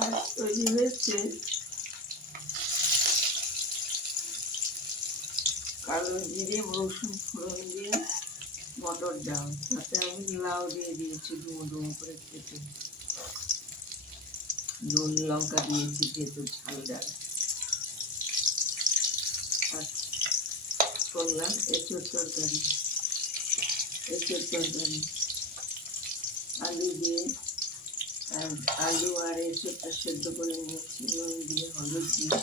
আর তৈরি হয়েছে কালো জিরে রসুন ফোড়ন দিয়ে মটর ডাল, তাতে আমি লাউ দিয়ে দিয়েছি ডুমো ডুমো করে কেটে, নুন লঙ্কা দিয়েছি যেহেতু ঝাল ডাল। আর করলাম এঁচোড় তরকারি, আলু দিয়ে আলু আর এঁচোড়টা সেদ্ধ করে নিয়েছি নুন দিয়ে হলুদ দিয়ে।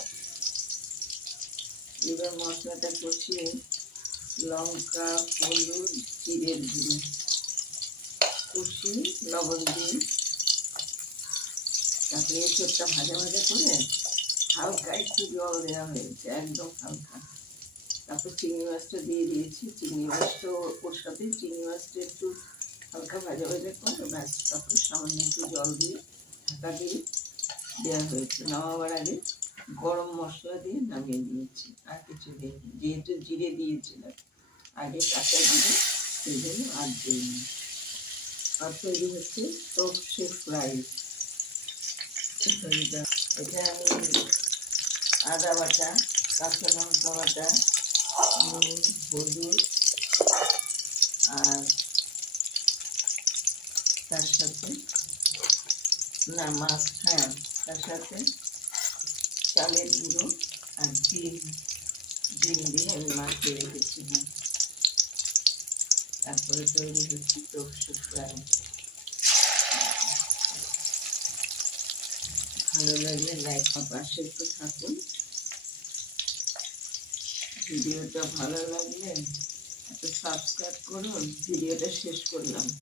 এবার মশলাটা কষিয়ে লঙ্কা হলুদ জিরের গুঁড়ো কষিয়ে লবণ দিয়ে তারপরে এঁচোড়টা ভাজা ভাজা করে হালকা একটু জল দেওয়া হয়েছে, একদম হালকা। তারপর চিংড়ি মাছটা দিয়ে দিয়েছি, চিংড়ি মাছটা ওর সাথে চিংড়ি মাছটা একটু হালকা ভাজা ভাজা করে ব্যাস, তারপরে সামান্য একটু জল দিয়ে ঢাকা দিয়ে দেওয়া হয়েছে। নামাবার আগে গরম মশলা দিয়ে নামিয়ে দিয়েছি, আর কিছু দিইনি, যেহেতু জিরে দিয়েছিলাম আগে কাঁচা জিরে, সেই জন্য আর দিইনি। আর তৈরি হচ্ছে সর্ষে ফ্রাই। এটা আমি আদা বাটা, কাঁচা লঙ্কা বাটা, নুন হলুদ আর তার সাথে মাছ, তার সাথে চালের গুঁড়ো আর ডিম দিয়ে আমি মাখিয়ে রেখেছিলাম। তারপরে তৈরি হচ্ছে সর্ষে ফ্রাই। ভালো লাগলে লাইক পাশে একটু থাকুন। ভিডিওটা ভালো লাগলে একটু সাবস্ক্রাইব করুন। ভিডিওটা শেষ করলাম।